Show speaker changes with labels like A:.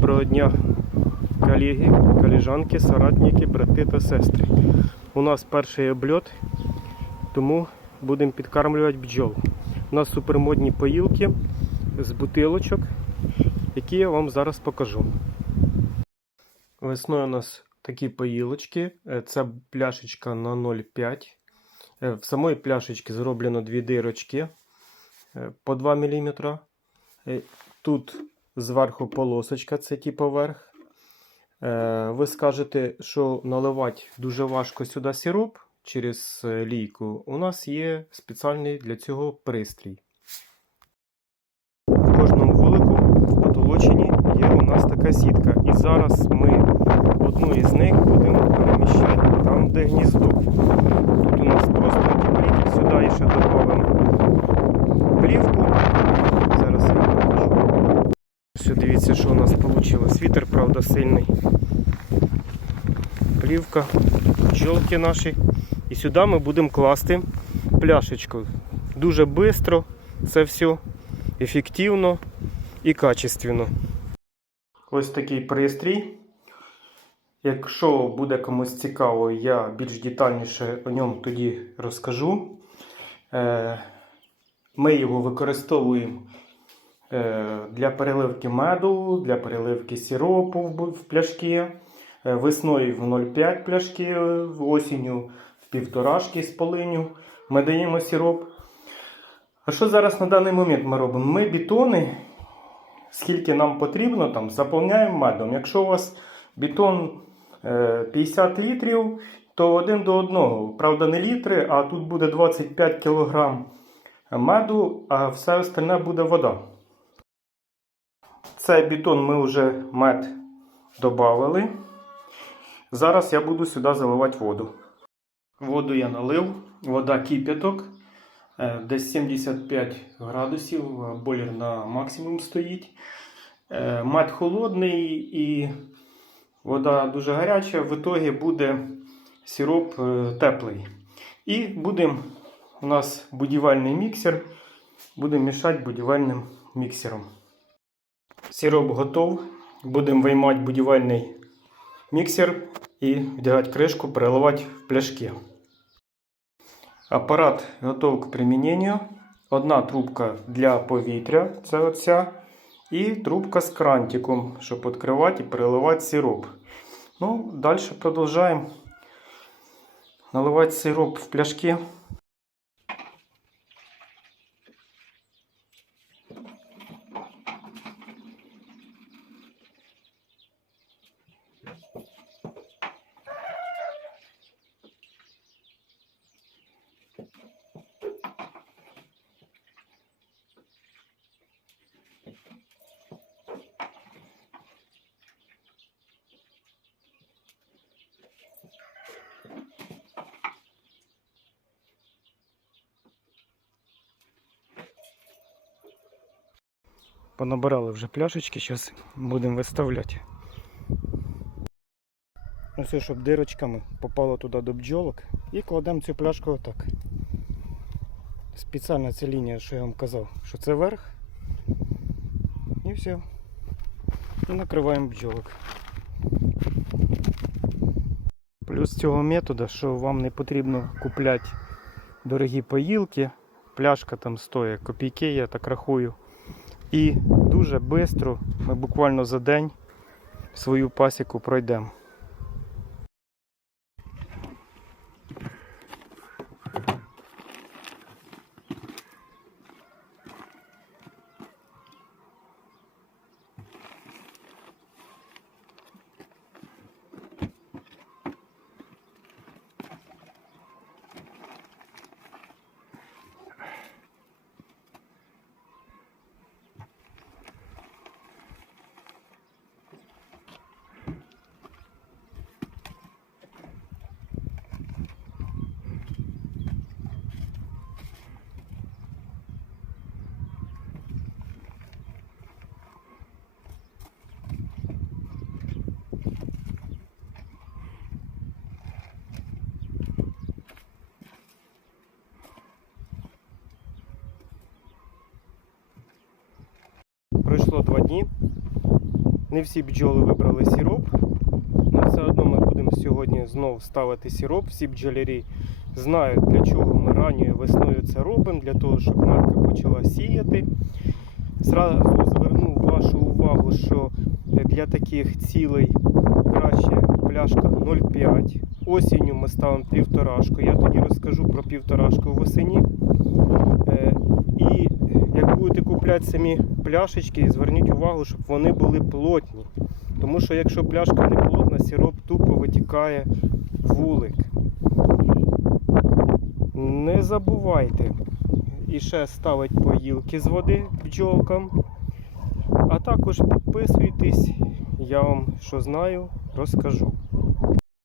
A: Доброго дня, колеги, колежанки, соратники, брати та сестри. У нас перший обльот, тому будемо підкармлювати бджол. У нас супермодні поїлки з бутилочок, які я вам зараз покажу. Весною у нас такі поїлочки. Е, Це пляшечка на 0,5. Е, В самої пляшечці зроблено дві дирочки е, по 2 мм. Тут зверху полосочка, це типу верх. Е, Ви скажете, що наливати дуже важко сюди сироп через е, лійку. У нас є спеціальний для цього пристрій. В кожному вулику в потолоченні є у нас така сітка. І зараз ми одну із них будемо переміщати там, де гніздо. Тут у нас просто сюди ще додамо плівку. Зараз я вам покажу. Все, дивіться, що у вийшло. Вітер, правда, сильний. Плівка, пчолки наші. І сюди ми будемо класти пляшечку. Дуже швидко це все, ефективно і качественно. Ось такий пристрій. Якщо буде комусь цікаво, я більш детальніше о ньому тоді розкажу. Е, Ми його використовуємо для переливки меду, для переливки сиропу в пляшки. Е, Весною в 0,5 пляшки, е, осінню в півторашки з полиню. Ми даємо сироп. А що зараз на даний момент ми робимо? Ми бетони, скільки нам потрібно, там, заповняємо медом. Якщо у вас бетон е, 50 літрів, то один до одного. Правда, не літри, а тут буде 25 кг меду, а все остальне буде вода. Цей бетон ми вже мед додали. Зараз я буду сюди заливати воду. Воду я налив, вода кип'яток. Е, Десь 75 градусів, е, бойлер на максимум стоїть. Е, Мед холодний і вода дуже гаряча. В ітогі буде сироп теплий. І будемо у нас будівельний міксер. Будемо мішати будівельним міксером. Сироп готов. Будемо виймати будівельний міксер і вдягати кришку, переливати в пляшки. Апарат готов к применению. Одна трубка для повітря, це оця. І трубка з крантиком, щоб відкривати і переливати сироп. Ну, далі продовжуємо наливати сироп в пляшки. Понабирали вже пляшечки, зараз будемо виставляти. Ну все, щоб дирочками попало туди до бджолок. І кладемо цю пляшку отак. Спеціальна ця лінія, що я вам казав, що це верх. І все. І накриваємо бджолок. Плюс цього методу, що вам не потрібно купляти дорогі поїлки. Пляшка там стоїть копійки, я так рахую. І дуже швидко, ми буквально за день свою пасіку пройдемо. Пройшло два дні. Не всі бджоли вибрали сіроп. але все одно ми будемо сьогодні знову ставити сіроп. Всі бджолярі знають, для чого ми ранньою весною це робимо, для того, щоб матка почала сіяти. Зразу зверну вашу увагу, що для таких цілей краще пляшка 0,5. Осінню ми ставимо півторашку. Я тоді розкажу про півторашку восені. Як будете купляти самі пляшечки, зверніть увагу, щоб вони були плотні. Тому що якщо пляшка не плотна, сироп тупо витікає вулик. Не забувайте і ще ставить поїлки з води бджолкам. А також підписуйтесь, я вам що знаю, розкажу.